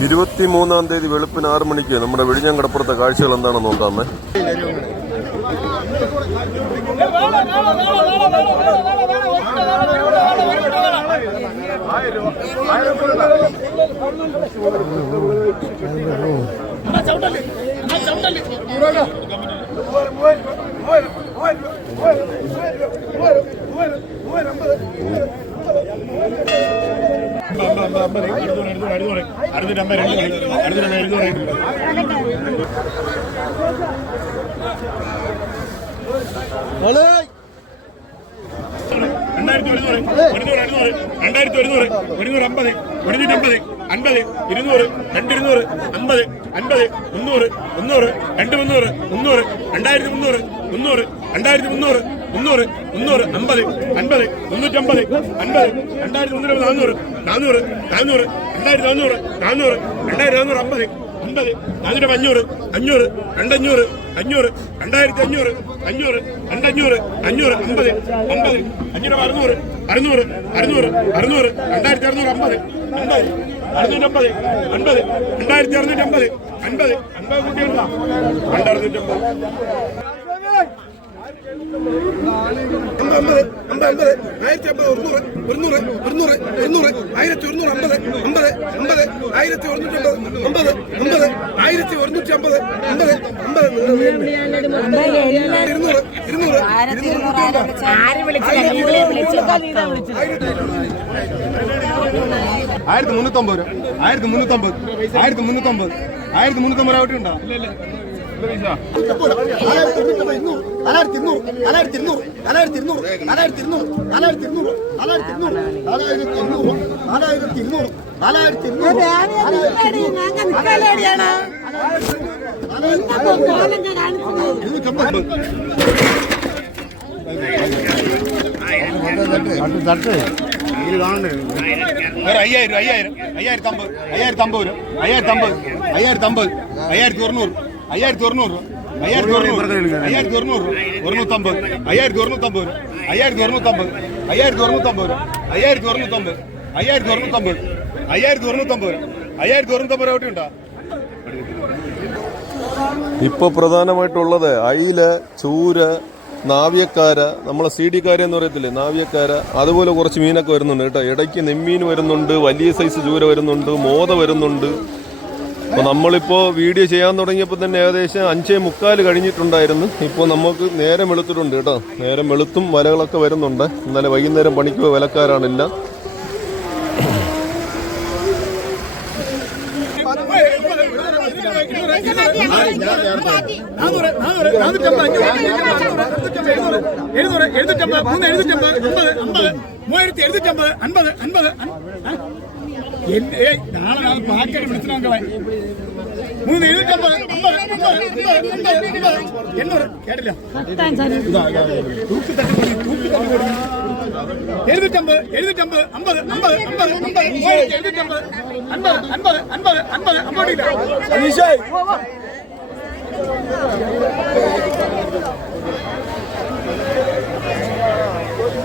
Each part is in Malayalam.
23-ാം തീയതി വെളുപ്പിന് 6 മണിക്ക് നമ്മുടെ വിഴിഞ്ഞം കടപ്പുറത്തെ കാഴ്ചകൾ എന്താണെന്ന് നോക്കാമേ. ഇപ്പോൾ പ്രധാനമായിട്ടുള്ളത് അയില, ചൂര, നാവിയക്കാര, നമ്മളെ CD-കാര എന്ന് പറയത്തില്ലേ, നാവിയക്കാര, അതുപോലെ കുറച്ച് മീനൊക്കെ വരുന്നുണ്ട് കേട്ടോ. ഇടയ്ക്ക് നെമ്മീൻ വരുന്നുണ്ട്, വലിയ സൈസ് ചൂര വരുന്നുണ്ട്, മോത വരുന്നുണ്ട്. അപ്പോൾ നമ്മളിപ്പോൾ വീഡിയോ ചെയ്യാൻ തുടങ്ങിയപ്പോൾ തന്നെ ഏകദേശം 5:45 കഴിഞ്ഞിട്ടുണ്ടായിരുന്നു. ഇപ്പോൾ നമുക്ക് നേരം വെളുത്തിട്ടുണ്ട് കേട്ടോ. നേരം വെളുത്തും വലകളൊക്കെ വരുന്നുണ്ട്. ഇന്നലെ വൈകുന്നേരം പണിക്ക് വിലക്കാരാണില്ല.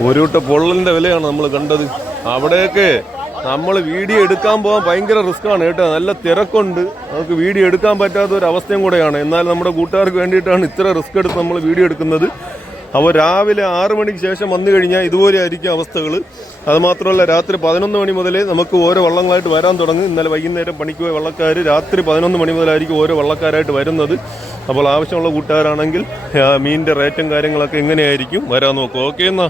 ഒരുട്ട പൊള്ളലിന്റെ വിലയാണ് നമ്മൾ കണ്ടത്. അവിടെയൊക്കെ നമ്മൾ വീഡിയോ എടുക്കാൻ പോകാൻ ഭയങ്കര റിസ്ക്കാണ് കേട്ടോ. നല്ല തിരക്കുണ്ട്, നമുക്ക് വീഡിയോ എടുക്കാൻ പറ്റാത്ത ഒരു അവസ്ഥയും കൂടെയാണ്. എന്നാൽ നമ്മുടെ കൂട്ടുകാർക്ക് വേണ്ടിയിട്ടാണ് ഇത്ര റിസ്ക് എടുത്ത് നമ്മൾ വീഡിയോ എടുക്കുന്നത്. അപ്പോൾ രാവിലെ 6 മണിക്ക് ശേഷം വന്നു കഴിഞ്ഞാൽ ഇതുപോലെ ആയിരിക്കും അവസ്ഥകൾ. അതുമാത്രമല്ല, രാത്രി 11 മണി മുതലേ നമുക്ക് ഓരോ വള്ളങ്ങളായിട്ട് വരാൻ തുടങ്ങും. ഇന്നലെ വൈകുന്നേരം പണിക്ക് പോയ വള്ളക്കാർ രാത്രി 11 മണി മുതലായിരിക്കും ഓരോ വള്ളക്കാരായിട്ട് വരുന്നത്. അപ്പോൾ ആവശ്യമുള്ള കൂട്ടുകാരാണെങ്കിൽ മീനിൻ്റെ റേറ്റും കാര്യങ്ങളൊക്കെ എങ്ങനെയായിരിക്കും വരാൻ നോക്കും. ഓക്കെ എന്നാ.